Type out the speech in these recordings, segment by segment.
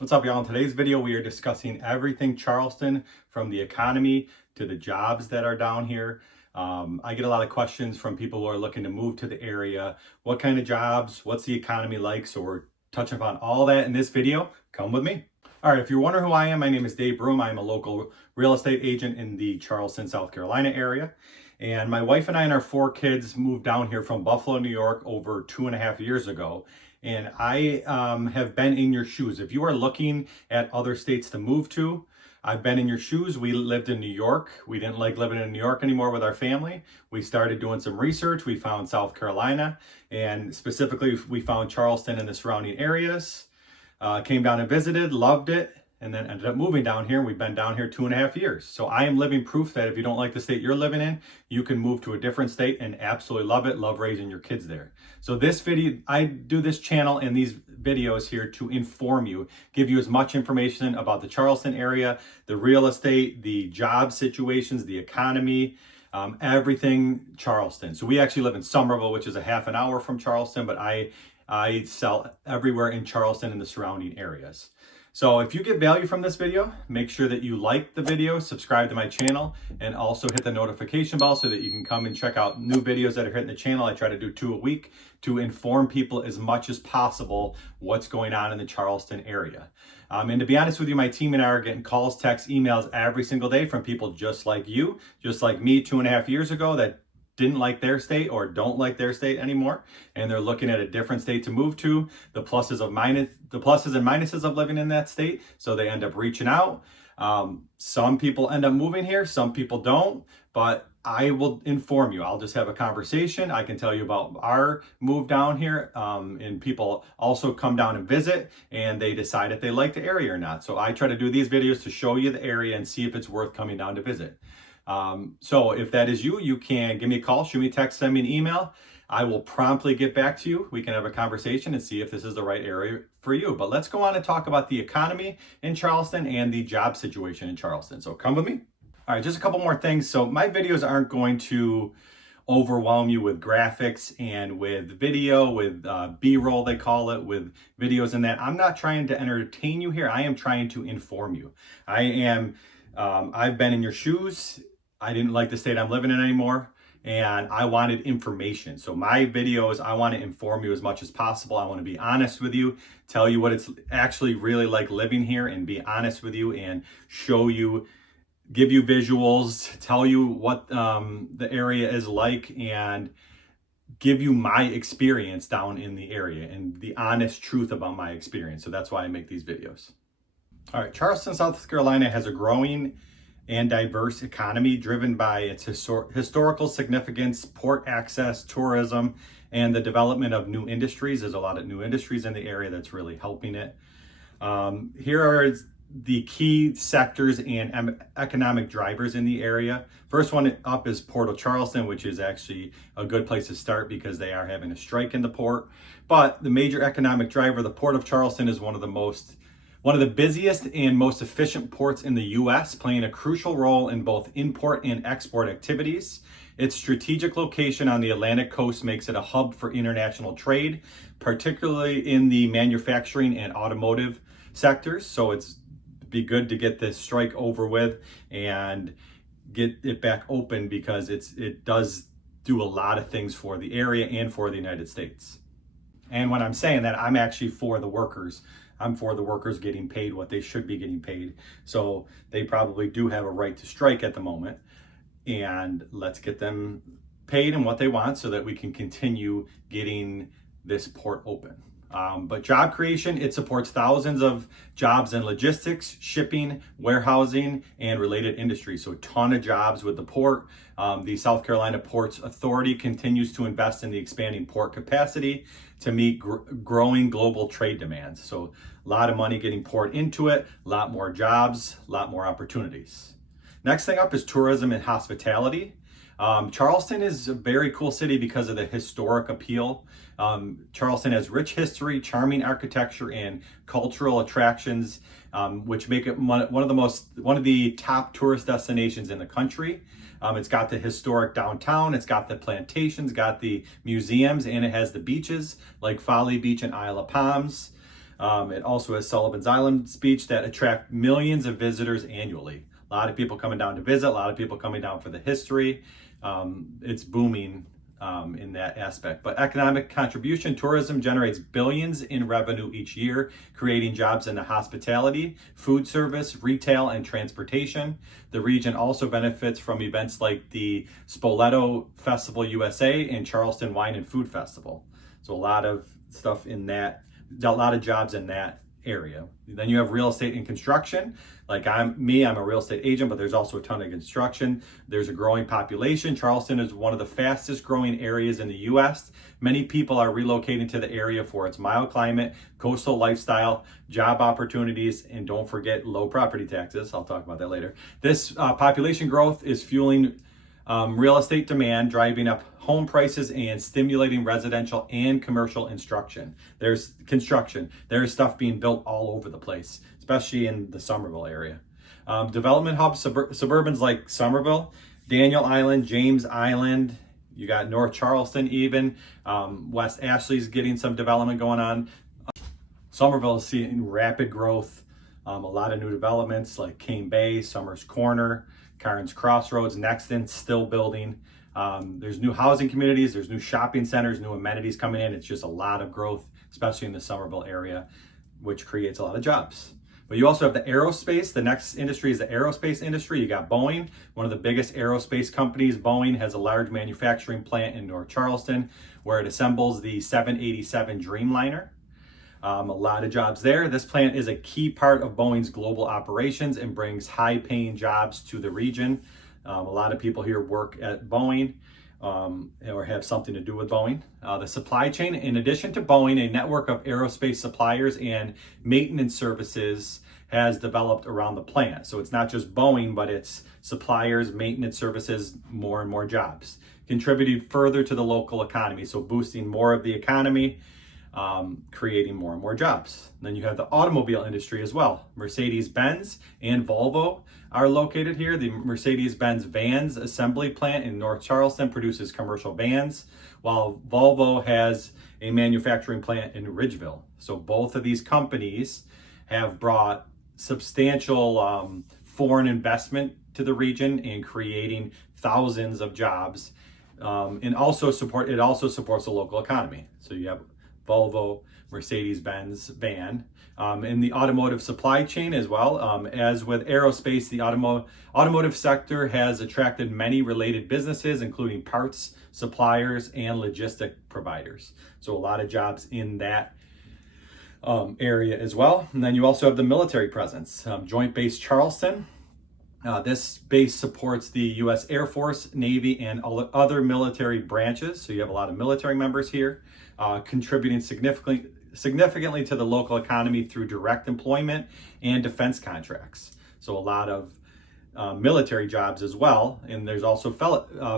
What's up, y'all? In today's video, we are discussing everything Charleston, from the economy to the jobs that are down here. I get a lot of questions from people who are looking to move to the area. What kind of jobs? What's the economy like? So we're touching upon all that in this video. Come with me. All right, if you're wondering who I am, my name is Dave Broom. I'm a local real estate agent in the Charleston, South Carolina area. And my wife and I and our 4 kids moved down here from Buffalo, New York over 2.5 years ago. And I have been in your shoes. If you are looking at other states to move to, I've been in your shoes. We lived in New York. We didn't like living in New York anymore with our family. We started doing some research. We found South Carolina, and specifically we found Charleston and the surrounding areas. Came down and visited, loved it, and then ended up moving down here. We've been down here 2.5 years. So I am living proof that if you don't like the state you're living in, you can move to a different state and absolutely love it, love raising your kids there. So this video, I do this channel and these videos here to inform you, give you as much information about the Charleston area, the real estate, the job situations, the economy, everything Charleston. So we actually live in Somerville, which is a half an hour from Charleston, but I sell everywhere in Charleston and the surrounding areas. So if you get value from this video, make sure that you like the video, subscribe to my channel, and also hit the notification bell so that you can come and check out new videos that are hitting the channel. I try to do 2 a week to inform people as much as possible what's going on in the Charleston area. And to be honest with you, my team and I are getting calls, texts, emails every single day from people just like you, just like me 2.5 years ago, that didn't like their state or don't like their state anymore, and they're looking at a different state to move to, the pluses and minuses of living in that state. So they end up reaching out. Some people end up moving here, some people don't, but I will inform you. I'll just have a conversation. I can tell you about our move down here, and people also come down and visit and they decide if they like the area or not. So I try to do these videos to show you the area and see if it's worth coming down to visit. So if that is you, you can give me a call, shoot me a text, send me an email. I will promptly get back to you. We can have a conversation and see if this is the right area for you. But let's go on and talk about the economy in Charleston and the job situation in Charleston. So come with me. All right, just a couple more things. So my videos aren't going to overwhelm you with graphics and with video, with B-roll, they call it, with videos and that. I'm not trying to entertain you here. I am trying to inform you. I've been in your shoes. I didn't like the state I'm living in anymore, and I wanted information. So my videos, I want to inform you as much as possible. I want to be honest with you, tell you what it's actually really like living here, and be honest with you and show you, give you visuals, tell you what the area is like, and give you my experience down in the area and the honest truth about my experience. So that's why I make these videos. All right, Charleston, South Carolina has a growing and diverse economy driven by its historical significance, port access, tourism, and the development of new industries. There's a lot of new industries in the area that's really helping it. Here are the key sectors and economic drivers in the area. First one up is Port of Charleston, which is actually a good place to start because they are having a strike in the port. But the major economic driver, the Port of Charleston, is one of the busiest and most efficient ports in the U.S., playing a crucial role in both import and export activities. Its strategic location on the Atlantic coast makes it a hub for international trade, particularly in the manufacturing and automotive sectors. So it's be good to get this strike over with and get it back open, because it does do a lot of things for the area and for the United States. And when I'm saying that, I'm actually for the workers. I'm for the workers getting paid what they should be getting paid. So they probably do have a right to strike at the moment. And let's get them paid and what they want so that we can continue getting this port open. But job creation, it supports thousands of jobs in logistics, shipping, warehousing, and related industries. So a ton of jobs with the port. The South Carolina Ports Authority continues to invest in the expanding port capacity to meet growing global trade demands. So a lot of money getting poured into it, a lot more jobs, a lot more opportunities. Next thing up is tourism and hospitality. Charleston is a very cool city because of the historic appeal. Charleston has rich history, charming architecture, and cultural attractions, which make it one of the top tourist destinations in the country. It's got the historic downtown, it's got the plantations, got the museums, and it has the beaches like Folly Beach and Isle of Palms. It also has Sullivan's Island Beach that attract millions of visitors annually. A lot of people coming down to visit, a lot of people coming down for the history. It's booming in that aspect. But economic contribution, tourism generates billions in revenue each year, creating jobs in the hospitality, food service, retail, and transportation. The region also benefits from events like the Spoleto Festival USA and Charleston Wine and Food Festival. So a lot of stuff in that, a lot of jobs in that area. Then you have real estate and construction. Like I'm a real estate agent, but there's also a ton of construction. There's a growing population. Charleston is one of the fastest growing areas in the U.S. Many people are relocating to the area for its mild climate, coastal lifestyle, job opportunities, and don't forget low property taxes. I'll talk about that later. This population growth is fueling real estate demand, driving up home prices and stimulating residential and commercial construction. There's stuff being built all over the place, especially in the Somerville area. Development hubs, suburbans like Somerville, Daniel Island, James Island, you got North Charleston even, West Ashley's getting some development going on. Somerville is seeing rapid growth, a lot of new developments like Cane Bay, Summers Corner, Carnes Crossroads, Nexton still building. There's new housing communities, there's new shopping centers, new amenities coming in. It's just a lot of growth, especially in the Somerville area, which creates a lot of jobs. But you also have the aerospace. The next industry is the aerospace industry. You got Boeing, one of the biggest aerospace companies. Boeing has a large manufacturing plant in North Charleston where it assembles the 787 Dreamliner. A lot of jobs there. This plant is a key part of Boeing's global operations and brings high-paying jobs to the region. A lot of people here work at Boeing or have something to do with Boeing. The supply chain, in addition to Boeing, a network of aerospace suppliers and maintenance services has developed around the plant. So it's not just Boeing, but it's suppliers, maintenance services, more and more jobs. Contributing further to the local economy, so boosting more of the economy, creating more and more jobs. And then you have the automobile industry as well. Mercedes-Benz and Volvo are located here. The Mercedes-Benz Vans assembly plant in North Charleston produces commercial vans, while Volvo has a manufacturing plant in Ridgeville. So both of these companies have brought substantial foreign investment to the region and creating thousands of jobs. And it also supports the local economy. So you have Volvo, Mercedes-Benz Van, in the automotive supply chain as well. As with aerospace, the automotive sector has attracted many related businesses, including parts suppliers and logistic providers. So a lot of jobs in that area as well. And then you also have the military presence. Joint Base Charleston. This base supports the U.S. Air Force, Navy, and other military branches. So you have a lot of military members here, contributing significantly to the local economy through direct employment and defense contracts. So a lot of military jobs as well. And there's also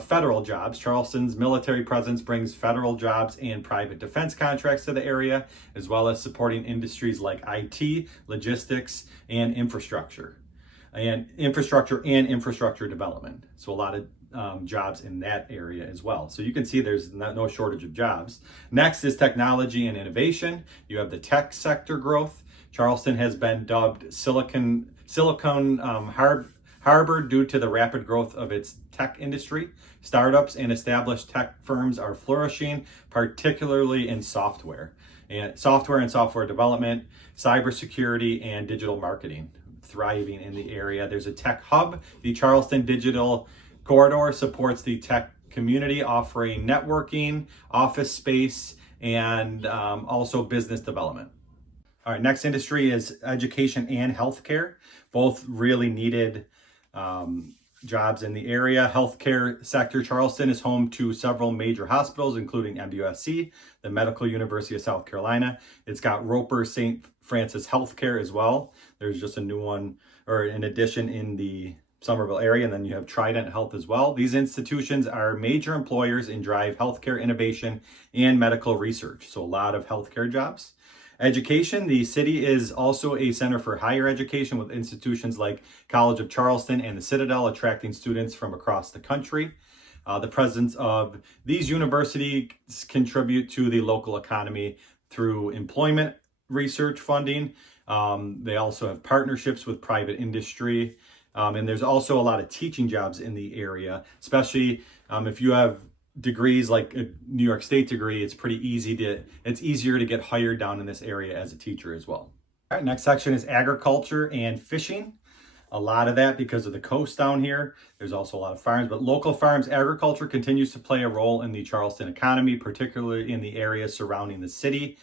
federal jobs. Charleston's military presence brings federal jobs and private defense contracts to the area, as well as supporting industries like IT, logistics, and infrastructure development. So a lot of jobs in that area as well. So you can see there's no shortage of jobs. Next is technology and innovation. You have the tech sector growth. Charleston has been dubbed Silicon Harbor due to the rapid growth of its tech industry. Startups and established tech firms are flourishing, particularly in software and software development, cybersecurity, and digital marketing. Thriving in the area. There's a tech hub. The Charleston Digital Corridor supports the tech community, offering networking, office space, and also business development. All right, next industry is education and healthcare. Both really needed jobs in the area. Healthcare sector, Charleston is home to several major hospitals, including MUSC, the Medical University of South Carolina. It's got Roper St. Francis Healthcare as well. There's just a new one, or in addition, in the Somerville area, and then you have Trident Health as well. These institutions are major employers and drive healthcare innovation and medical research. So a lot of healthcare jobs. Education, the city is also a center for higher education with institutions like College of Charleston and the Citadel attracting students from across the country. The presence of these universities contribute to the local economy through employment, research funding. They also have partnerships with private industry. And there's also a lot of teaching jobs in the area, especially if you have degrees like a New York State degree. It's easier to get hired down in this area as a teacher as well. All right, next section is agriculture and fishing. A lot of that because of the coast down here. There's also a lot of farms, but local farms, agriculture continues to play a role in the Charleston economy, particularly in the areas surrounding the city,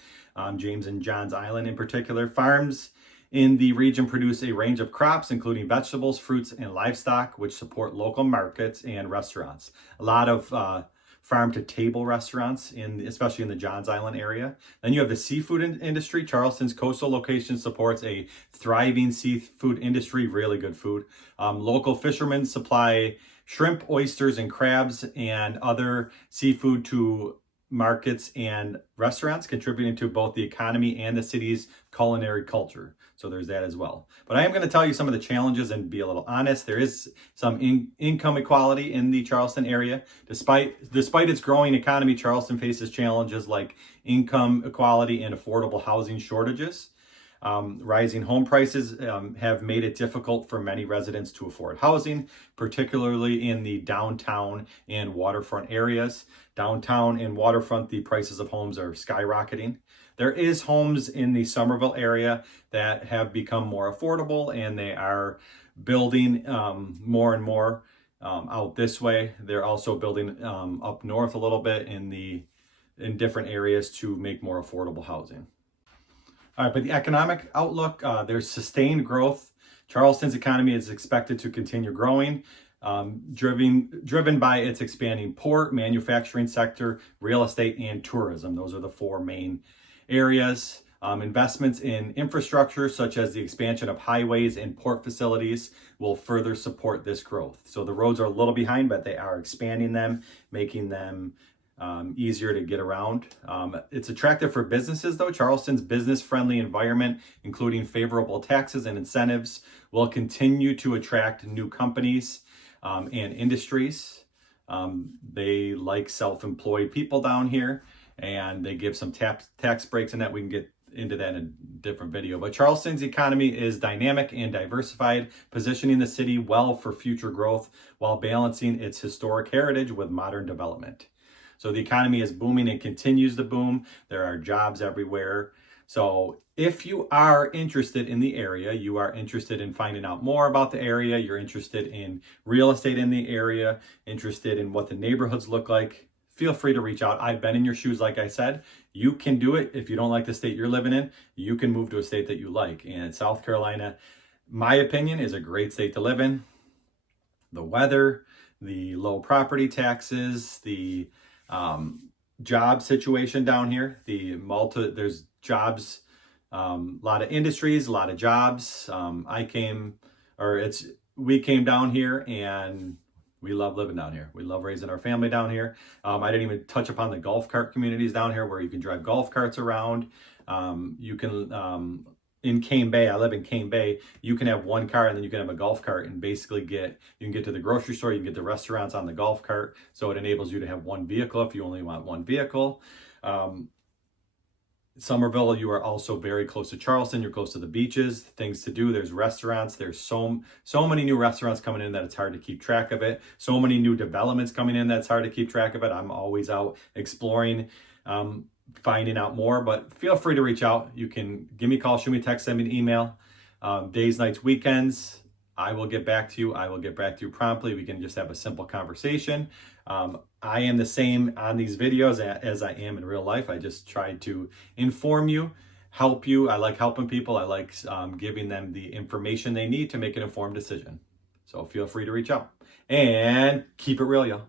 James and Johns Island in particular. Farms in the region produce a range of crops, including vegetables, fruits, and livestock, which support local markets and restaurants. A lot of farm-to-table restaurants, especially in the Johns Island area. Then you have the seafood industry. Charleston's coastal location supports a thriving seafood industry, really good food. Local fishermen supply shrimp, oysters, and crabs and other seafood to markets and restaurants, contributing to both the economy and the city's culinary culture. So there's that as well. But I am going to tell you some of the challenges and be a little honest. There is some income equality in the Charleston area. Despite its growing economy, Charleston faces challenges like income equality and affordable housing shortages. Rising home prices have made it difficult for many residents to afford housing, particularly in the downtown and waterfront areas. Downtown and waterfront, the prices of homes are skyrocketing. There is homes in the Somerville area that have become more affordable, and they are building more and more out this way. They're also building up north a little bit in different areas to make more affordable housing. All right, but the economic outlook, there's sustained growth. Charleston's economy is expected to continue growing, driven by its expanding port, manufacturing sector, real estate, and tourism. Those are the four main areas. Investments in infrastructure, such as the expansion of highways and port facilities, will further support this growth. So the roads are a little behind, but they are expanding them, making them easier to get around. It's attractive for businesses, though. Charleston's business-friendly environment, including favorable taxes and incentives, will continue to attract new companies and industries. They like self-employed people down here, and they give some tax breaks in that. We can get into that in a different video. But Charleston's economy is dynamic and diversified, positioning the city well for future growth while balancing its historic heritage with modern development. So the economy is booming and continues to boom. There are jobs everywhere. So if you are interested in the area, you are interested in finding out more about the area, you're interested in real estate in the area, interested in what the neighborhoods look like, feel free to reach out. I've been in your shoes, like I said. You can do it. If you don't like the state you're living in, you can move to a state that you like. And South Carolina, my opinion, is a great state to live in. The weather, the low property taxes, the job situation down here, there's jobs, a lot of industries, a lot of jobs. We came down here and we love living down here. We love raising our family down here. I didn't even touch upon the golf cart communities down here where you can drive golf carts around. You can, in Cane Bay, I live in Cane Bay, you can have one car and then you can have a golf cart and basically you can get to the grocery store, you can get to restaurants on the golf cart. So it enables you to have one vehicle if you only want one vehicle. Somerville, you are also very close to Charleston. You're close to the beaches, things to do. There's restaurants. There's so many new restaurants coming in that it's hard to keep track of it. So many new developments coming in that it's hard to keep track of it. I'm always out exploring, finding out more, but feel free to reach out. You can give me a call, shoot me a text, send me an email. Days, nights, weekends, I will get back to you. I will get back to you promptly. We can just have a simple conversation. I am the same on these videos as I am in real life. I just try to inform you, help you. I like helping people. I like giving them the information they need to make an informed decision. So feel free to reach out and keep it real, y'all.